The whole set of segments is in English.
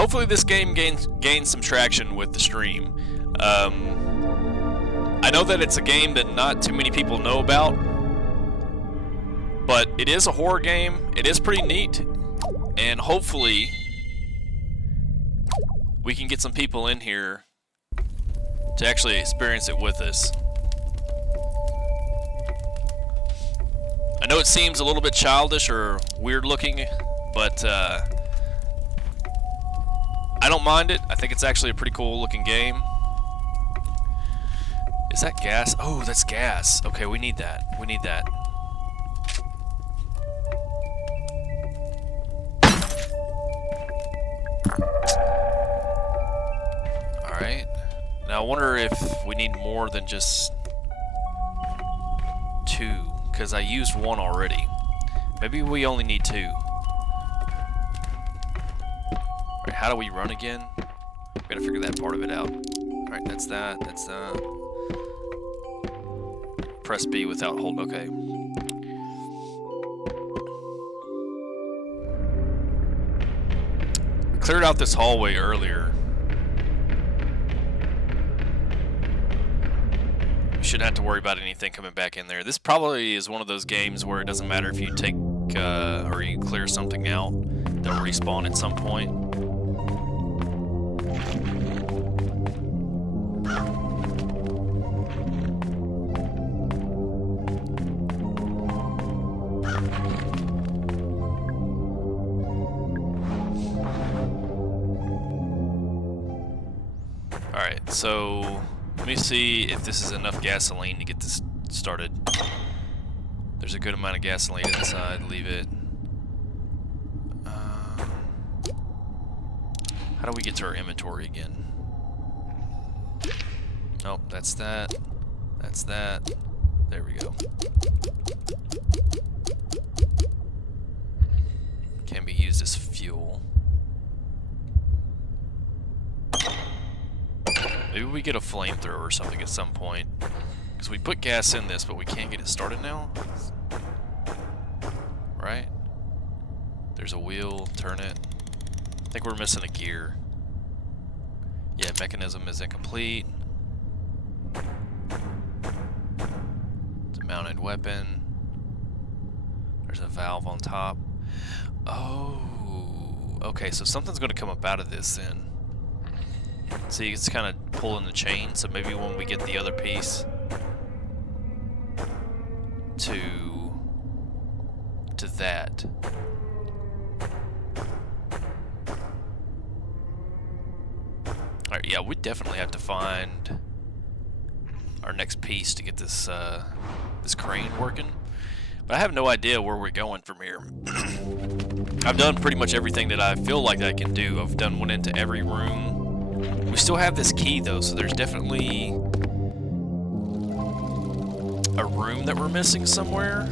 hopefully this game gains some traction with the stream. I know that it's a game that not too many people know about, but it is a horror game. It is pretty neat, and hopefully we can get some people in here to actually experience it with us. I know it seems a little bit childish or weird looking, but I don't mind it. I think it's actually a pretty cool looking game. Is that gas? Oh, that's gas. Okay, we need that. We need that. Alright. Now I wonder if we need more than just 2, because I used 1 already. Maybe we only need 2. Alright, how do we run again? We gotta figure that part of it out. Alright, that's that, that's that. Press B without hold, okay. We cleared out this hallway earlier. We shouldn't have to worry about anything coming back in there. This probably is one of those games where it doesn't matter if you take or you clear something out, they'll respawn at some point. Alright, so let me see if this is enough gasoline to get this started. There's a good amount of gasoline inside, leave it. How do we get to our inventory again? Nope, that's that. That's that. There we go. Can be used as fuel. Maybe we get a flamethrower or something at some point. Because we put gas in this, but we can't get it started now? Right? There's a wheel, turn it. I think we're missing a gear. Yeah, mechanism is incomplete. It's a mounted weapon. There's a valve on top. Oh, okay, so something's going to come up out of this then. See, it's kind of pulling the chain, so maybe when we get the other piece to that. Alright, yeah, we definitely have to find our next piece to get this this crane working. But I have no idea where we're going from here. I've done pretty much everything that I feel like I can do. I've went into every room. We still have this key though, so there's definitely a room that we're missing somewhere.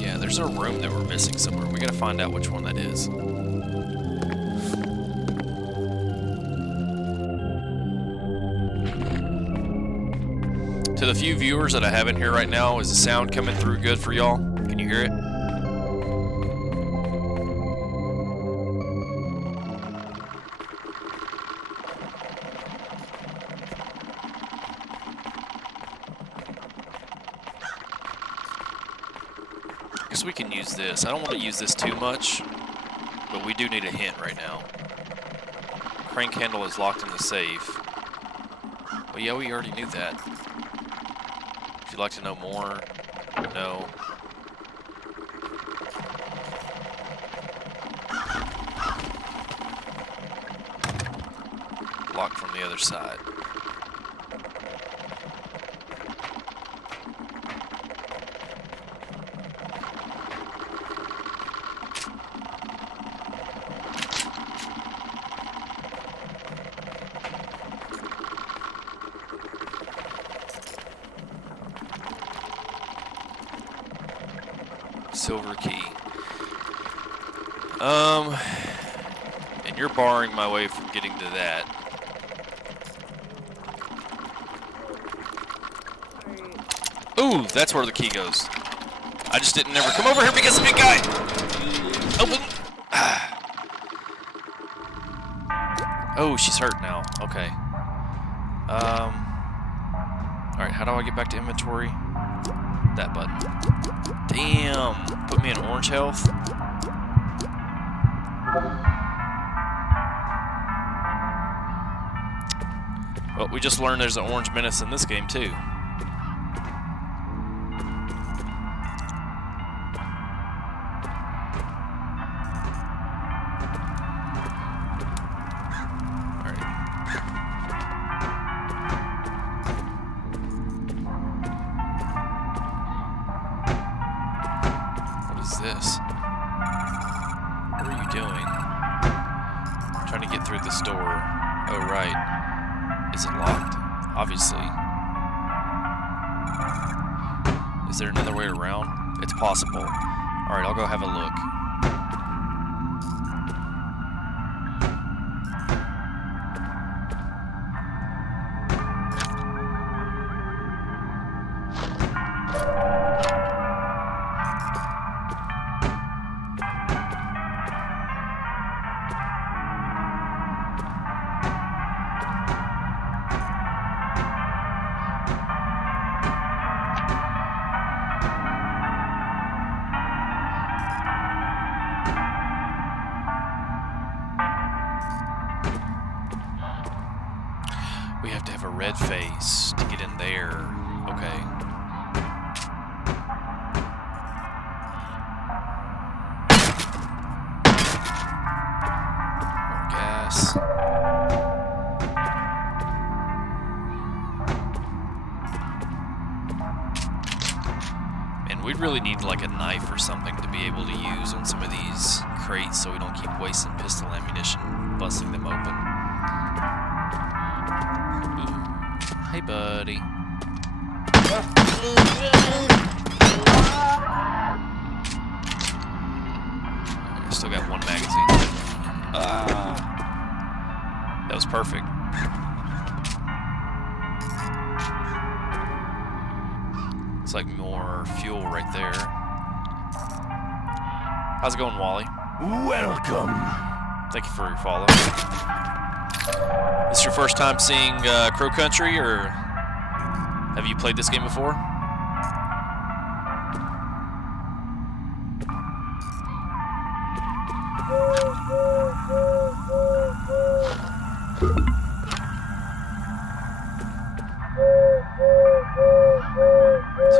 Yeah, there's a room that we're missing somewhere. We gotta find out which one that is. To the few viewers that I have in here right now, is the sound coming through good for y'all? Can you hear it? I guess we can use this. I don't want to use this too much, but we do need a hint right now. Crank handle is locked in the safe. Well, yeah, we already knew that. Would you like to know more? No. Locked from the other side. Silver key. And you're barring my way from getting to that. Ooh, that's where the key goes. I just didn't ever come over here because of the big guy. Open. Oh, she's hurt now. Okay. Alright, how do I get back to inventory? That button. Damn. Put me in orange health. Well, we just learned there's an orange menace in this game, too. This? What are you doing? I'm trying to get through this door. Oh, right. Is it locked? Obviously. Is there another way around? It's possible. Alright, I'll go have a look. We have to have a red face to get in there. Okay. More gas. And we'd really need like a knife or something to be able to use on some of these crates so we don't keep wasting pistol ammunition, busting them open. Hey, buddy. I still got one magazine. That was perfect. It's like more fuel right there. How's it going, Wally? Welcome. Thank you for your follow. This your first time seeing Crow Country, or have you played this game before?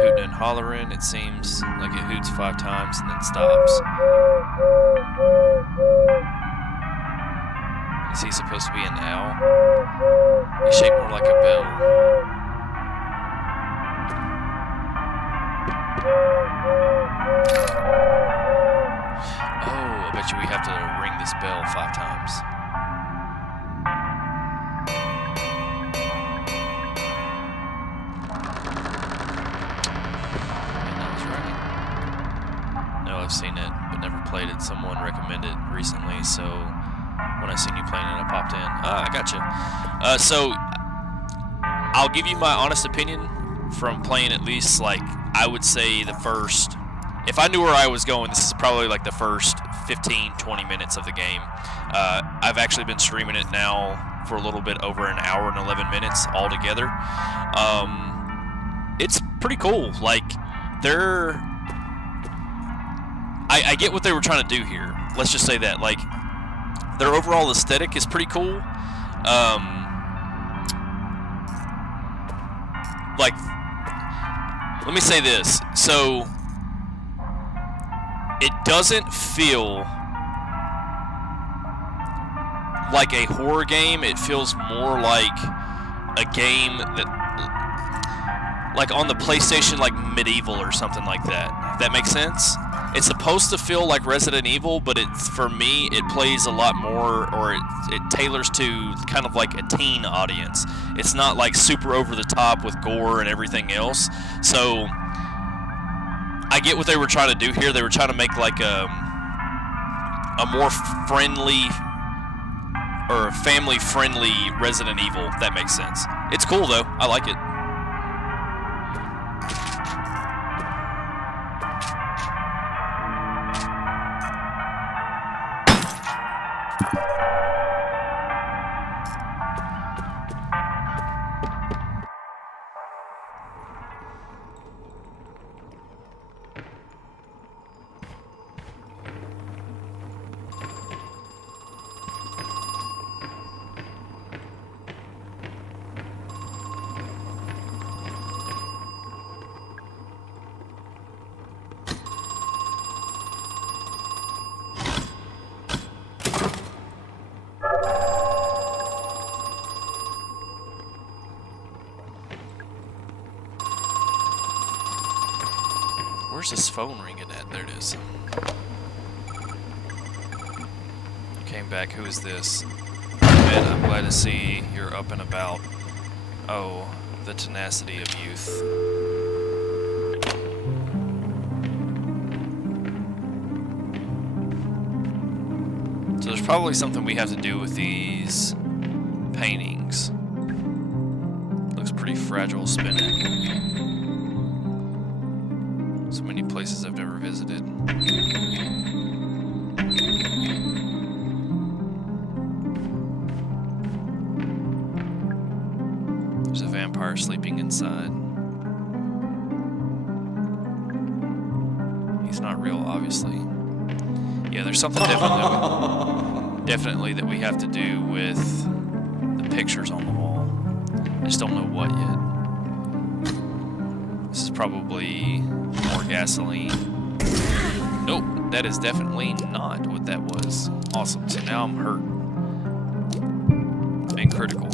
Hooting and hollering, it seems like it hoots 5 times and then stops. Is he supposed to be an owl? He's shaped more like a bell. Oh, I bet you we have to ring this bell 5 times. And I was right. No, I've seen it, but never played it. Someone recommended it recently, so when I seen you playing it, I popped in. Ah, I gotcha. So, I'll give you my honest opinion from playing at least, like, I would say the first... If I knew where I was going, this is probably like the first 15, 20 minutes of the game. I've actually been streaming it now for a little bit over an hour and 11 minutes altogether. It's pretty cool. Like, they're... I get what they were trying to do here. Let's just say that. Like, their overall aesthetic is pretty cool. Like, let me say this. So, it doesn't feel like a horror game. It feels more like a game that, like on the PlayStation, like Medieval or something like that. If that makes sense? It's supposed to feel like Resident Evil, but it's, for me, it plays a lot more, or it tailors to kind of like a teen audience. It's not like super over the top with gore and everything else. So I get what they were trying to do here. They were trying to make like a more friendly or family-friendly Resident Evil, if that makes sense. It's cool though. I like it. Where's this phone ringing at? There it is. Came back. Who is this? Man, I'm glad to see you're up and about. Oh, the tenacity of youth. So there's probably something we have to do with these paintings. Looks pretty fragile spinning. So many places I've never visited. There's a vampire sleeping inside. He's not real, obviously. Yeah, there's something definitely that we have to do with the pictures on the wall. I just don't know what yet. This is probably more gasoline. Nope, that is definitely not what that was. Awesome, so now I'm hurt. And critical.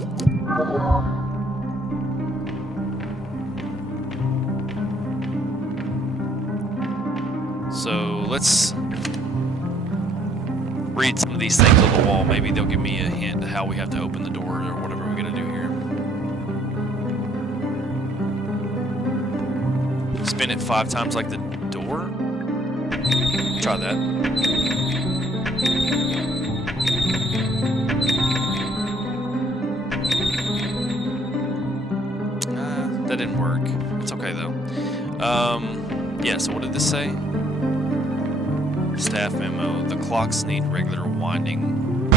So let's read some of these things on the wall. Maybe they'll give me a hint to how we have to open the door or whatever we're gonna do here. Spin it 5 times like the door? Try that. That didn't work. It's okay though. Yeah, so what did this say? Staff memo. The clocks need regular winding.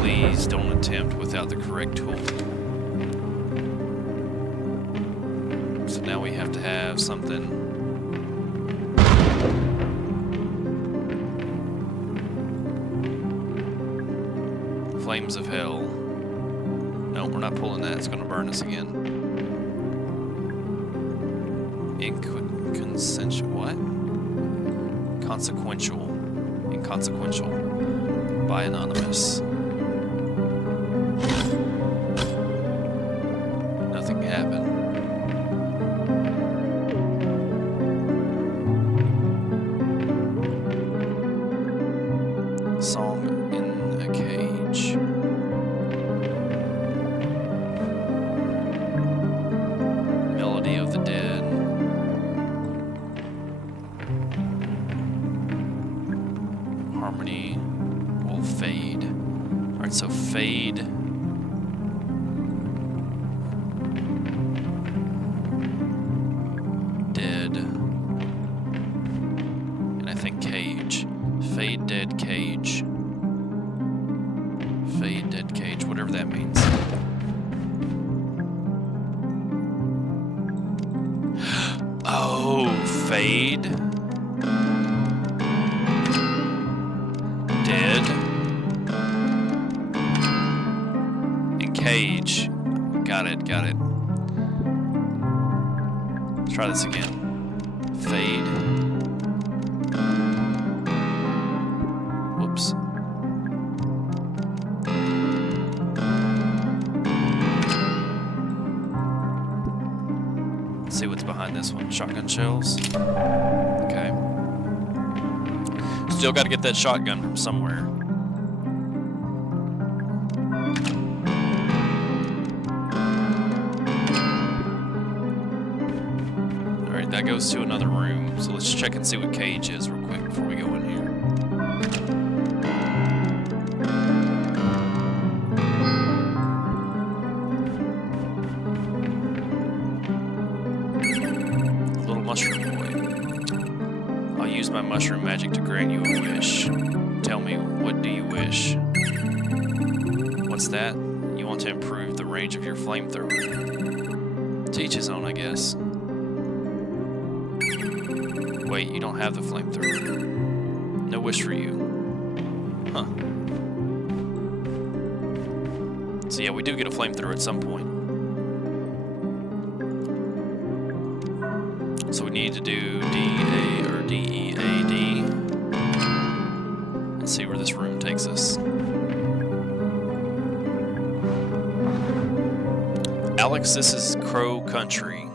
Please don't attempt without the correct tool. So now we have to have something. Flames of hell. No, we're not pulling that. It's going to burn us again. Inconsensual. What? Consequential. Inconsequential. By anonymous. Nothing happened. Song in a cage. Melody of the dead. Harmony will fade. Alright, so fade. Dead. And I think cage. Fade, dead, cage. Fade, dead, cage, whatever that means. Oh, fade. Dead. And cage. Got it, got it. Let's try this again. Fade. Whoops. Let's see what's behind this one. Shotgun shells. Okay. Still got to get that shotgun from somewhere. Alright, that goes to another room. So let's check and see what cage is real quick before we go in here. mushroom magic to grant you a wish. Tell me, what do you wish? What's that? You want to improve the range of your flamethrower. To each his own, I guess. Wait, you don't have the flamethrower. No wish for you. Huh. So yeah, we do get a flamethrower at some point. So we need to do D-A or D-E-A-D. Let's see where this room takes us. Alex, this is Crow Country.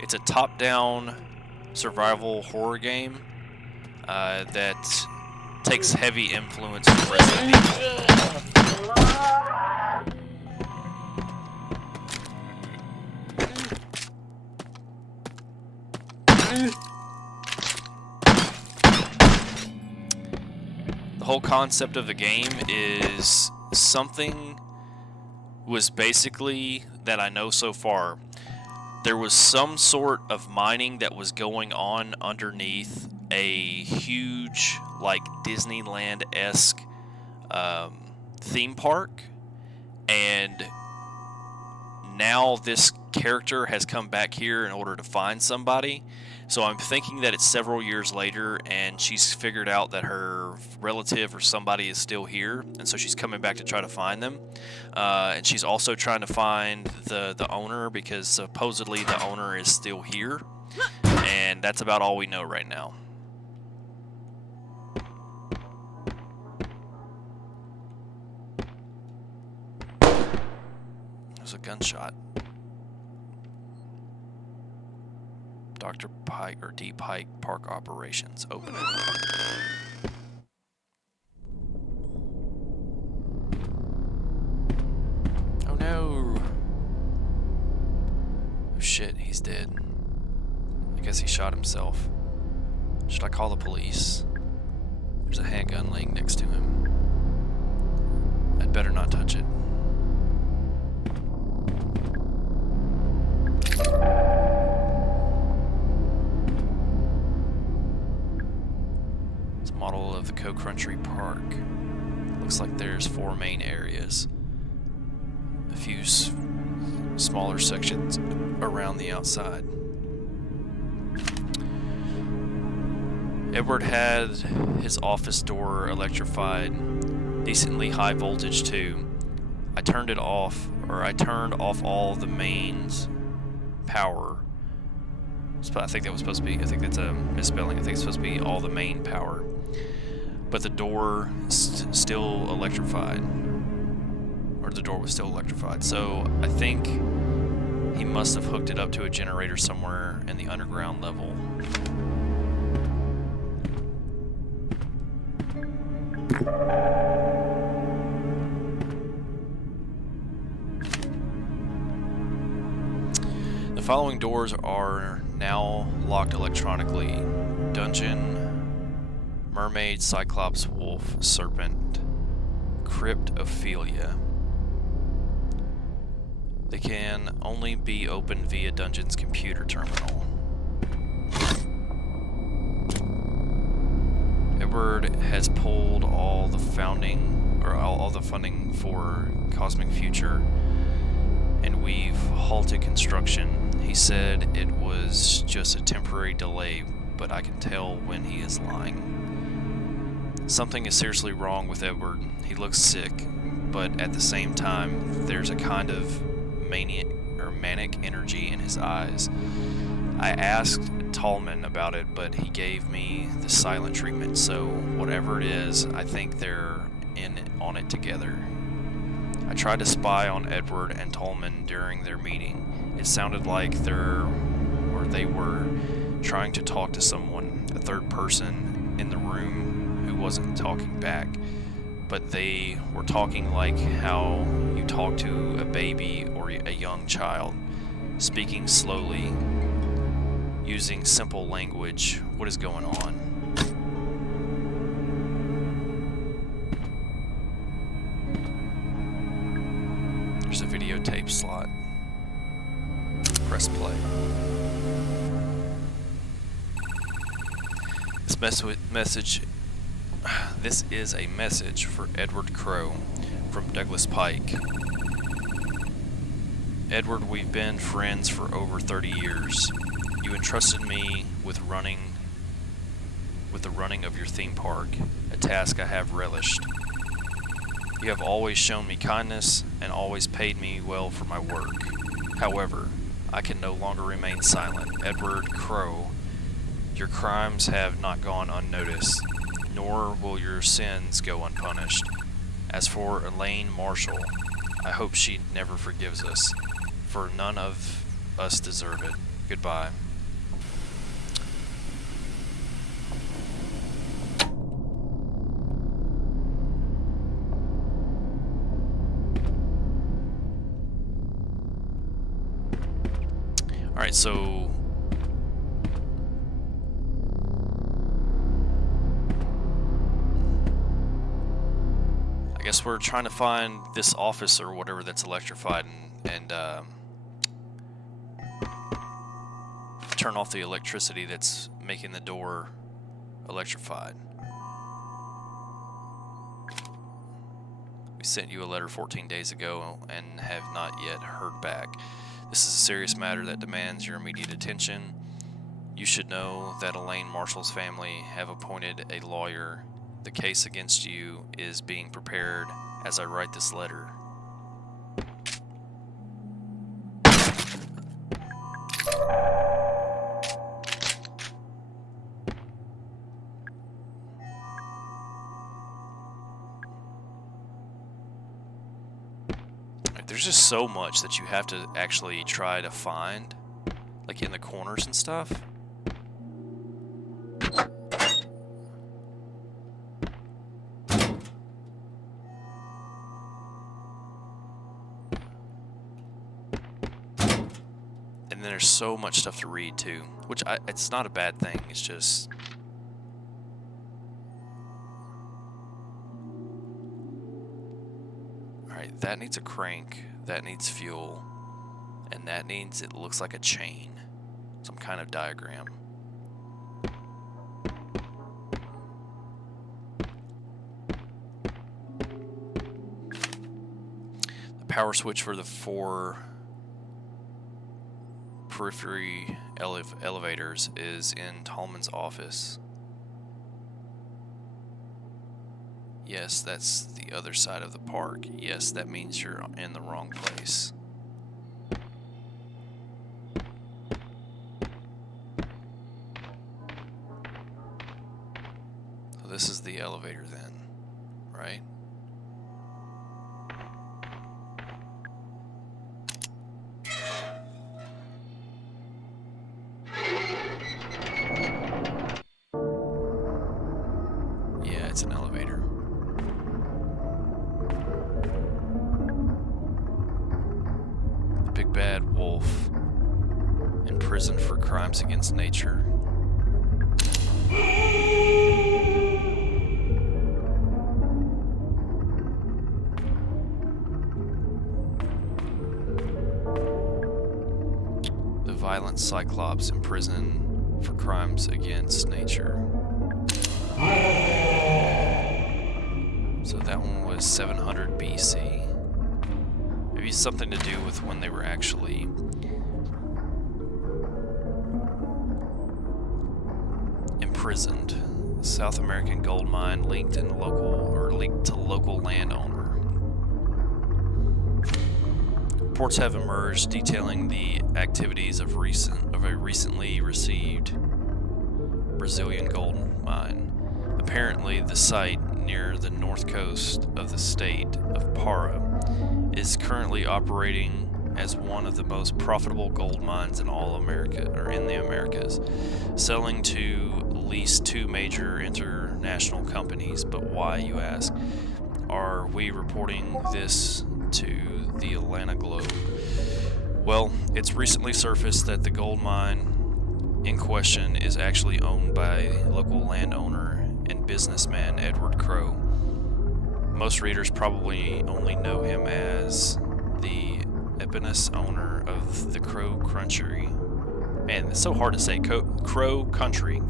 It's a top-down survival horror game that takes heavy influence from Resident Evil. The whole concept of the game is something was basically that I know so far. There was some sort of mining that was going on underneath a huge, like, Disneyland-esque theme park, and now this character has come back here in order to find somebody. So I'm thinking that it's several years later and she's figured out that her relative or somebody is still here, and so she's coming back to try to find them. And she's also trying to find the owner, because supposedly the owner is still here. And that's about all we know right now. There's a gunshot. Dr. Pike or D. Pike Park Operations. Open it. Oh no. Oh shit, he's dead. I guess he shot himself. Should I call the police? There's a handgun laying next to him. I'd better not touch it. Model of the Crow Country Park. Looks like there's 4 main areas. A few smaller sections around the outside. Edward had his office door electrified, decently high voltage too. I turned off all the mains power. I think that was supposed to be, I think that's a misspelling. I think it's supposed to be all the main power. But the door still electrified. Or the door was still electrified. So I think he must have hooked it up to a generator somewhere in the underground level. The following doors are now locked electronically. Dungeon, Mermaid, Cyclops, Wolf, Serpent, Crypt, Ophelia. They can only be opened via Dungeon's computer terminal. Edward has pulled all the funding for Cosmic Future, and we've halted construction. He said it was just a temporary delay, but I can tell when he is lying. Something is seriously wrong with Edward. He looks sick, but at the same time, there's a kind of manic energy in his eyes. I asked Tallman about it, but he gave me the silent treatment, so whatever it is, I think they're on it together. I tried to spy on Edward and Tallman during their meeting. It sounded like they were trying to talk to someone, a third person in the room who wasn't talking back. But they were talking like how you talk to a baby or a young child, speaking slowly, using simple language. What is going on? There's a videotape slot. Press play. This This is a message for Edward Crow from Douglas Pike. Edward, we've been friends for over 30 years. You entrusted me with the running of your theme park, a task I have relished. You have always shown me kindness and always paid me well for my work. However, I can no longer remain silent. Edward Crow, your crimes have not gone unnoticed, nor will your sins go unpunished. As for Elaine Marshall, I hope she never forgives us, for none of us deserve it. Goodbye. Alright, so I guess we're trying to find this office or whatever that's electrified and turn off the electricity that's making the door electrified. We sent you a letter 14 days ago and have not yet heard back. This is a serious matter that demands your immediate attention. You should know that Elaine Marshall's family have appointed a lawyer. The case against you is being prepared as I write this letter. There's just so much that you have to actually try to find, like in the corners and stuff. And then there's so much stuff to read too, which it's not a bad thing, it's just... Alright, that needs a crank, that needs fuel, and that needs, it looks like a chain, some kind of diagram. The power switch for the 4 periphery elevators is in Tallman's office. Yes, that's the other side of the park. Yes, that means you're in the wrong place. So this is the elevator then, right? Yeah, it's an elevator. Big bad wolf in prison for crimes against nature. The violent Cyclops in prison for crimes against nature. So that one was 700 BC. Maybe something to do with when they were actually imprisoned. South American gold mine linked to local landowner. Reports have emerged detailing the activities of a recently received Brazilian gold mine. Apparently, the site near the north coast of the state of Para is currently operating as one of the most profitable gold mines in all America, or in the Americas, selling to at least 2 major international companies. But why, you ask? Are we reporting this to the Atlanta Globe? Well, it's recently surfaced that the gold mine in question is actually owned by local landowner and businessman Edward Crow. Most readers probably only know him as the eponymous owner of the Crow Country. Man, it's so hard to say. Crow Country.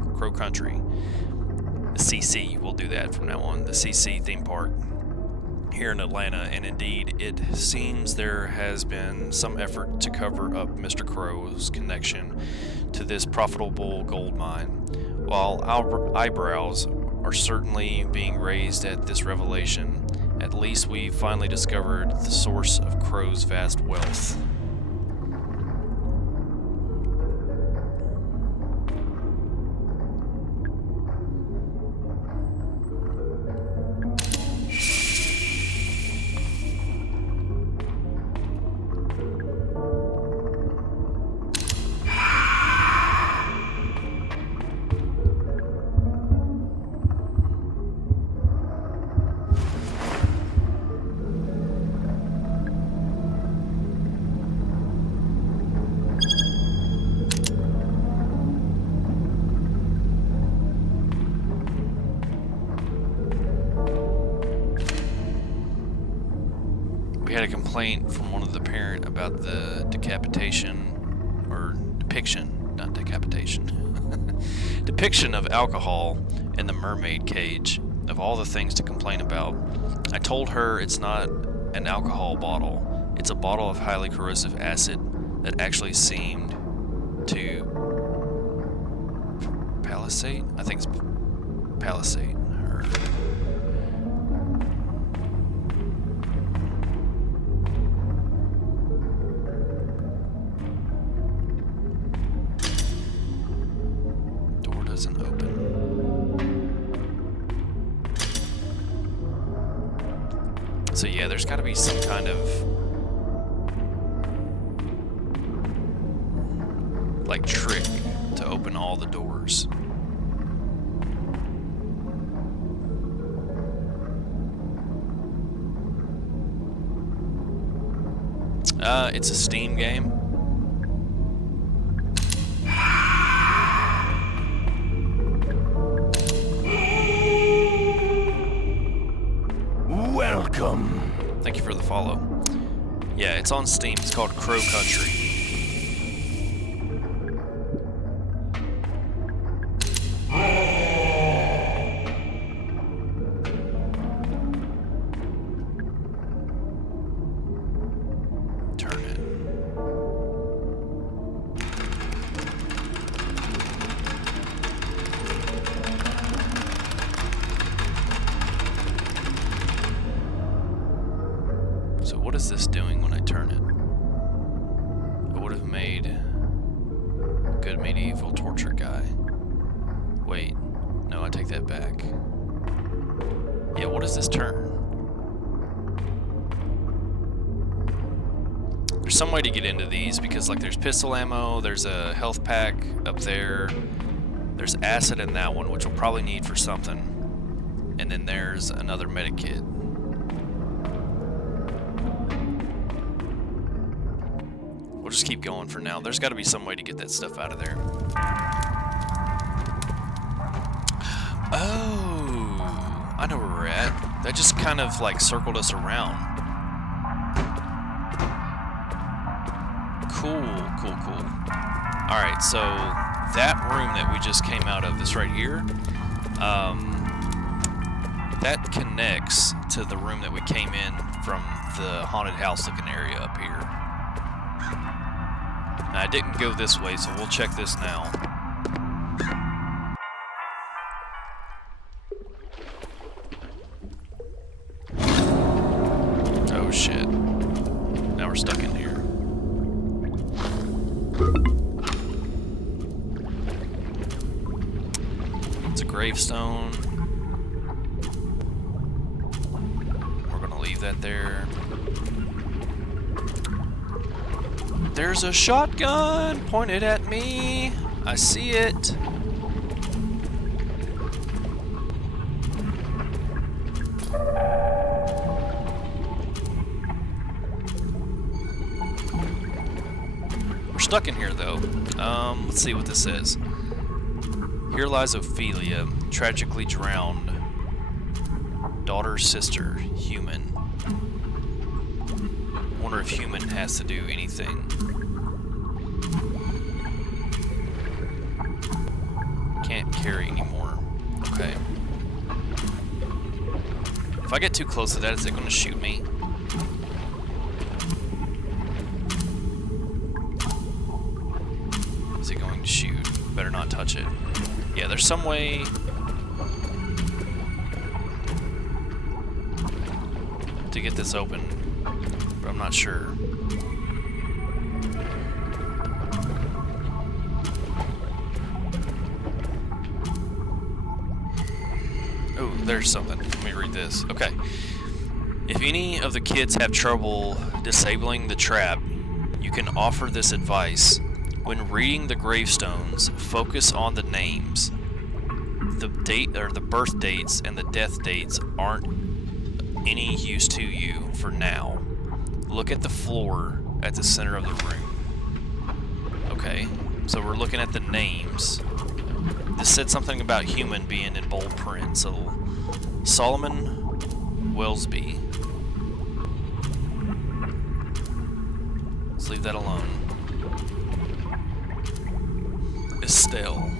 The CC, we'll do that from now on. The CC theme park here in Atlanta, and indeed, it seems there has been some effort to cover up Mr. Crow's connection to this profitable gold mine. While our eyebrows are certainly being raised at this revelation, at least we finally discovered the source of Crow's vast wealth. We had a complaint from one of the parent about the decapitation, or depiction, not decapitation, depiction of alcohol in the mermaid cage. Of all the things to complain about, I told her it's not an alcohol bottle, it's a bottle of highly corrosive acid that actually seemed to palisade? I think it's palisade her. Doesn't open. So yeah, there's got to be some kind of like trick to open all the doors. It's a Steam game. Welcome. Thank you for the follow. Yeah, it's on Steam. It's called Crow Country. Turn it. So what is this doing when I turn it? I would have made a good medieval torture guy. Wait, no, I take that back. Yeah, what does this turn? There's some way to get into these because like there's pistol ammo, there's a health pack up there, there's acid in that one, which we'll probably need for something, and then there's another medic kit. We'll just keep going for now. There's got to be some way to get that stuff out of there. Oh, I know where we're at. That just kind of like circled us around. Cool, cool, cool. Alright, so that room that we just came out of, this right here, that connects to the room that we came in from the haunted house looking area up here. Now, I didn't go this way, so we'll check this now. Oh shit. Now we're stuck in here. It's a gravestone. We're gonna leave that there. There's a shotgun pointed at me. I see it. We're stuck in here though. Let's see what this says. Here lies Ophelia, tragically drowned. Daughter, sister, human. Wonder if human has to do anything. Can't carry anymore. Okay. If I get too close to that, is it going to shoot me? Is it going to shoot? Better not touch it. Yeah, there's some way... to get this open, but I'm not sure. Oh, there's something. Let me read this. Okay. If any of the kids have trouble disabling the trap, you can offer this advice. When reading the gravestones, focus on the names. The date or the birth dates and the death dates aren't any use to you for now. Look at the floor at the center of the room. Okay, so we're looking at the names. This said something about human being in bold print. So Solomon Wellesby. Let's leave that alone. Estelle.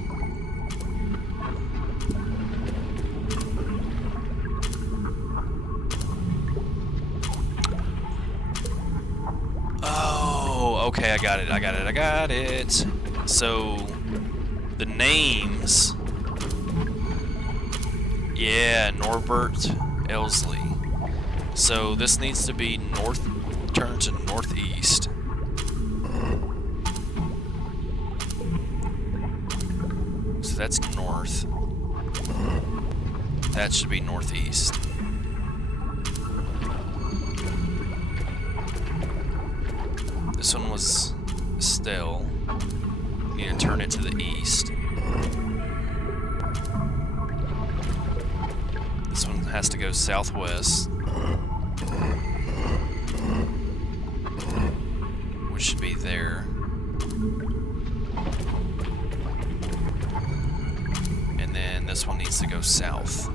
Okay, I got it. So, the names... Yeah, Norbert Elsley. So, this needs to be north, turn to northeast. So that's north. That should be northeast. This one was Estelle. Need to turn it to the east. This one has to go southwest, which should be there. And then this one needs to go south.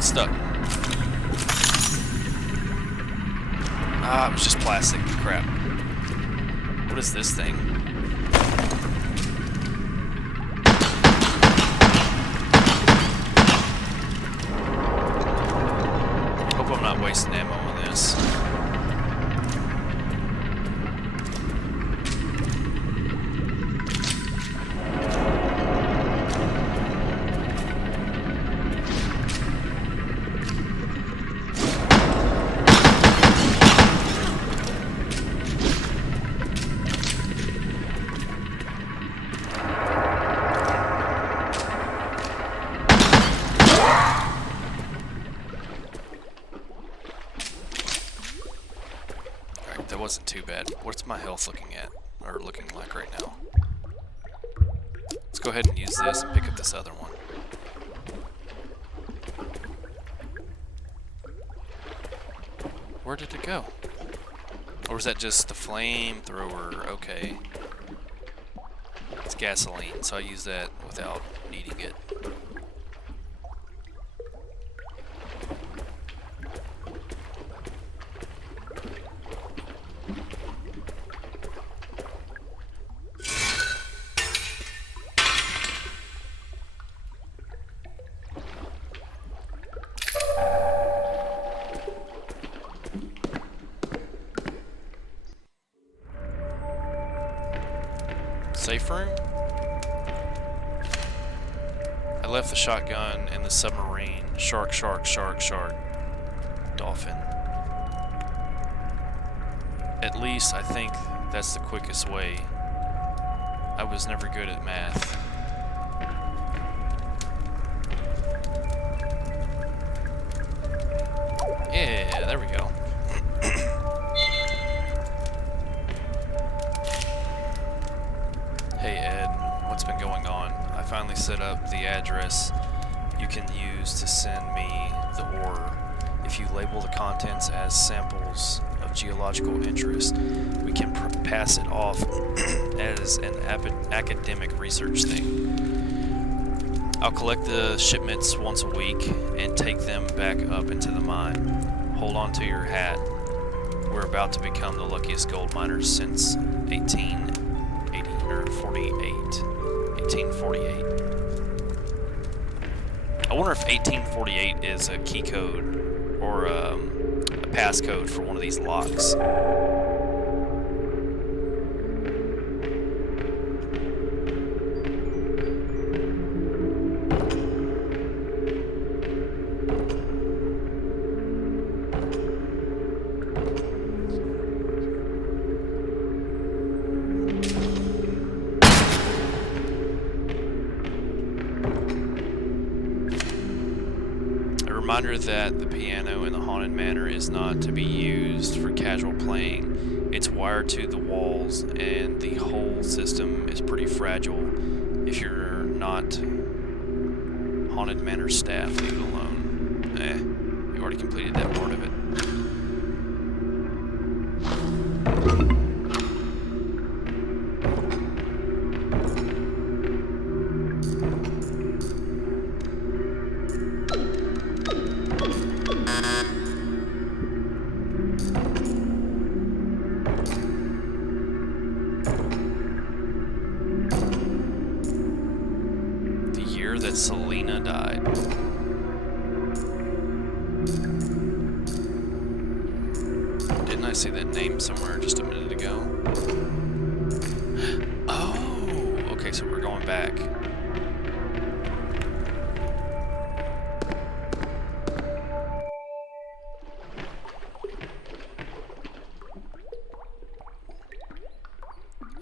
It's stuck. Ah, it was just plastic. Crap. What is this thing? Hope I'm not wasting ammo on this. That wasn't too bad. What's my health looking like right now? Let's go ahead and use this and pick up this other one. Where did it go? Or is that just the flamethrower? Okay. It's gasoline, so I use that without needing it. Safe room? I left the shotgun in the submarine. Shark, shark, shark, shark. Dolphin. At least I think that's the quickest way. I was never good at math. Yeah, there we go. Hey Ed, what's been going on? I finally set up the address you can use to send me the ore. If you label the contents as samples of geological interest, we can pass it off as an academic research thing. I'll collect the shipments once a week and take them back up into the mine. Hold on to your hat. We're about to become the luckiest gold miners since 18 or 48. 1848. I wonder if 1848 is a key code or a passcode for one of these locks. Reminder that the piano in the Haunted Manor is not to be used for casual playing. It's wired to the walls and the whole system is pretty fragile. If you're not Haunted Manor staff, leave it alone. You already completed that part of it. That Selena died. Didn't I see that name somewhere just a minute ago? Oh, okay, so we're going back.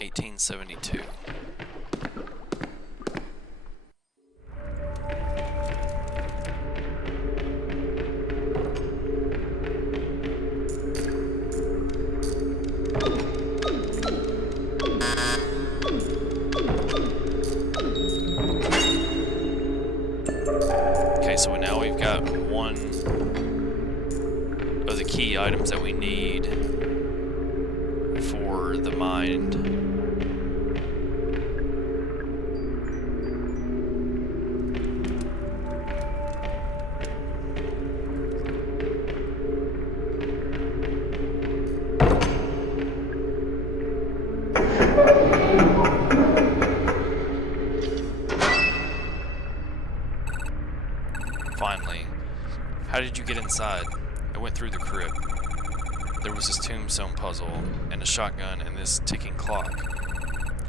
$1872. So now we've got one of the key items that we need for the mind. Finally. How did you get inside? I went through the crypt. There was this tombstone puzzle, and a shotgun, and this ticking clock.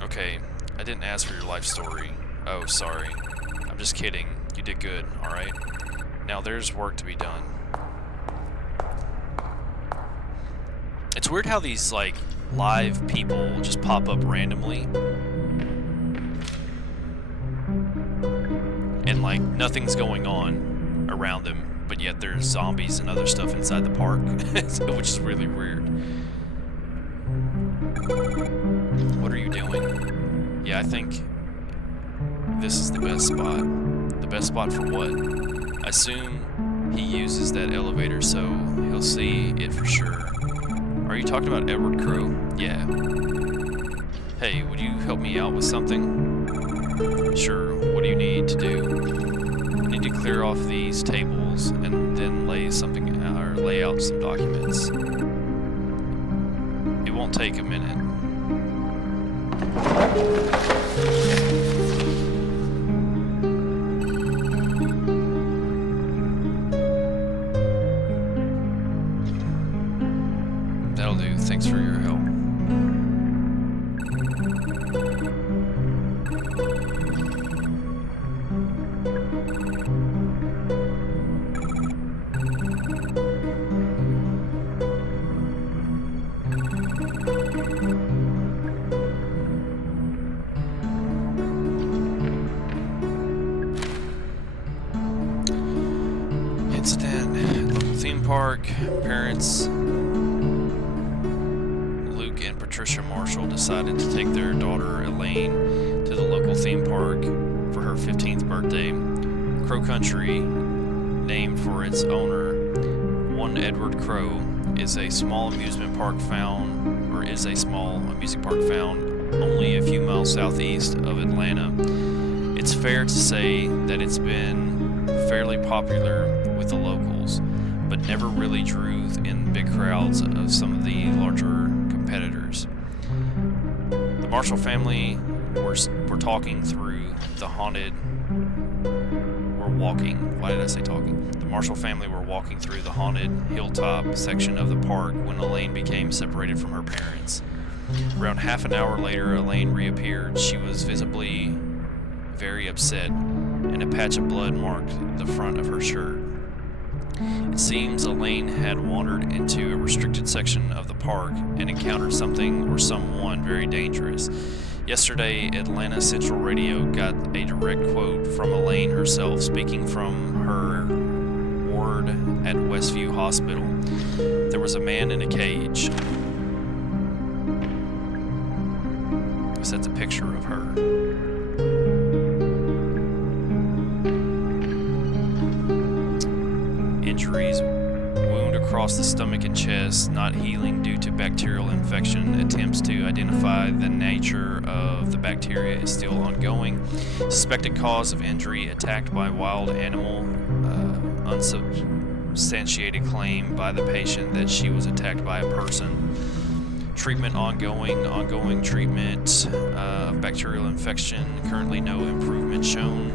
Okay, I didn't ask for your life story. Oh, sorry. I'm just kidding. You did good, alright? Now there's work to be done. It's weird how these, like, live people just pop up randomly. And, like, nothing's going on around them, but yet there's zombies and other stuff inside the park, which is really weird. What are you doing? Yeah, I think this is the best spot. The best spot for what? I assume he uses that elevator, so he'll see it for sure. Are you talking about Edward Crowe? Yeah. Hey, would you help me out with something? Sure. What do you need to do? I need to clear off these tables and then lay out some documents. It won't take a minute. That'll do. Thanks for your help. Incident, local theme park, parents Luke and Patricia Marshall decided to take their daughter Elaine to the local theme park for her 15th birthday. Crow Country, named for its owner, one Edward Crowe, is a small amusement park found only a few miles southeast of Atlanta. It's fair to say that it's been fairly popular with the locals, but never really drew in big crowds of some of the larger competitors. The Marshall family we're talking through the haunted. We're walking. Why did I say talking? The Marshall family were walking through the haunted hilltop section of the park when Elaine became separated from her parents. Around half an hour later, Elaine reappeared. She was visibly very upset, and a patch of blood marked the front of her shirt. It seems Elaine had wandered into a restricted section of the park and encountered something or someone very dangerous. Yesterday, Atlanta Central Radio got a direct quote from Elaine herself, speaking from her ward at Westview Hospital. There was a man in a cage. So that's a picture of her. Injuries, wound across the stomach and chest, not healing due to bacterial infection. Attempts to identify the nature of the bacteria is still ongoing. Suspected cause of injury, attacked by wild animal. Unsubstantiated claim by the patient that she was attacked by a person. Treatment ongoing treatment of bacterial infection. Currently no improvement shown.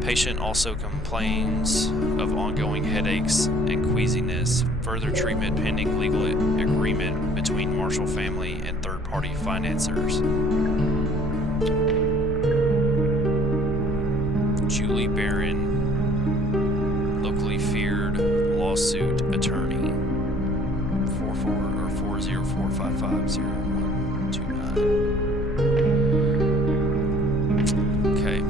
Patient also complains of ongoing headaches and queasiness. Further treatment pending legal agreement between Marshall family and third-party financiers. Julie Barron, locally feared lawsuit attorney. 404-550-129. Okay.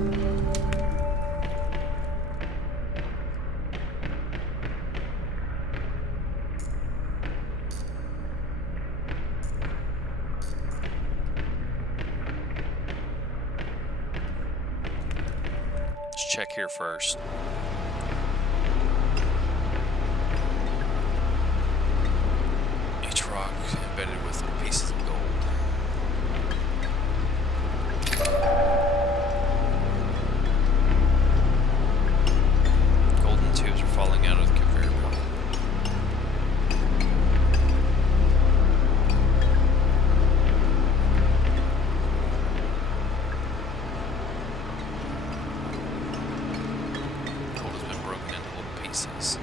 Let's check here first. Each rock embedded with pieces of gold. Golden tubes are falling out of the conveyor belt. Gold has been broken into little pieces.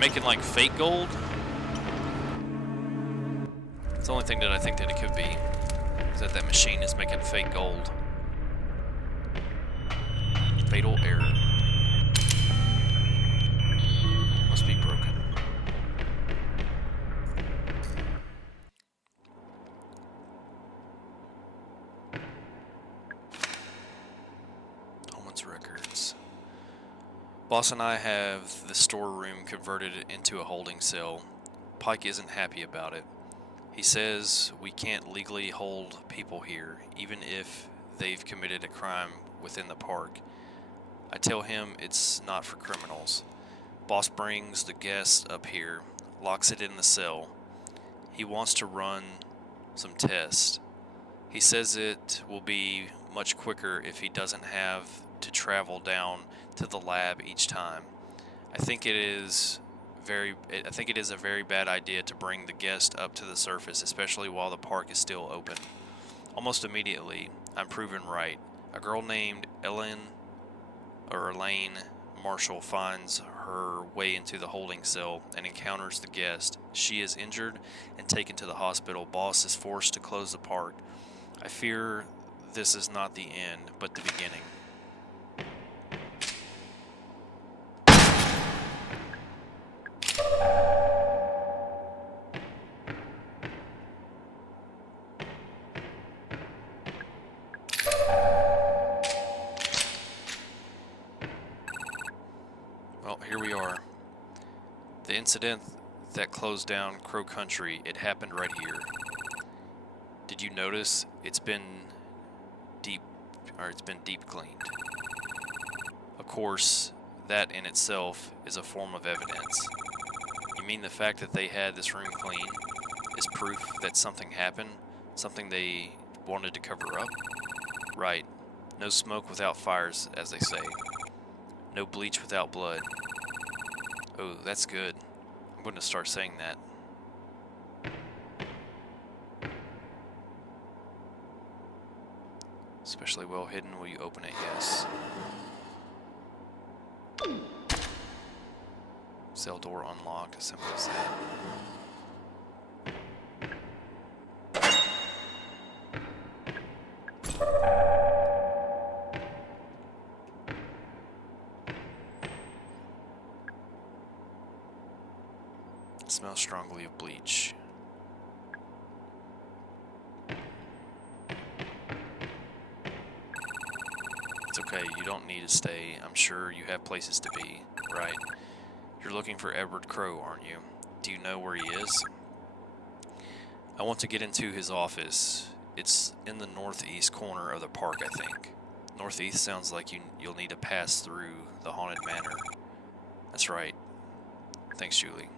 Making like fake gold? It's the only thing that I think that it could be, is that machine is making fake gold. Fatal error. Must be broken. Holman's records. Boss and I have the storeroom converted into a holding cell. Pike isn't happy about it. He says we can't legally hold people here, even if they've committed a crime within the park. I tell him it's not for criminals. Boss brings the guest up here, locks it in the cell. He wants to run some tests. He says it will be much quicker if he doesn't have to travel down to the lab each time. I think it is a very bad idea to bring the guest up to the surface, especially while the park is still open. Almost immediately, I'm proven right. A girl named Elaine Marshall finds her way into the holding cell and encounters the guest. She is injured and taken to the hospital. Boss is forced to close the park. I fear this is not the end, but the beginning. Well, here we are. The incident that closed down Crow Country, it happened right here. Did you notice it's been deep cleaned? Of course, that in itself is a form of evidence. You mean the fact that they had this room clean is proof that something happened? Something they wanted to cover up? Right. No smoke without fires, as they say. No bleach without blood. Oh, that's good. I'm going to start saying that. Especially well hidden. Will you open it? Yes. Cell door unlocked. As simple as that. Smells strongly of bleach. It's okay, you don't need to stay. I'm sure you have places to be, right? You're looking for Edward Crowe, aren't you? Do you know where he is? I want to get into his office. It's in the northeast corner of the park, I think. Northeast sounds like you'll need to pass through the haunted manor. That's right. Thanks, Julie.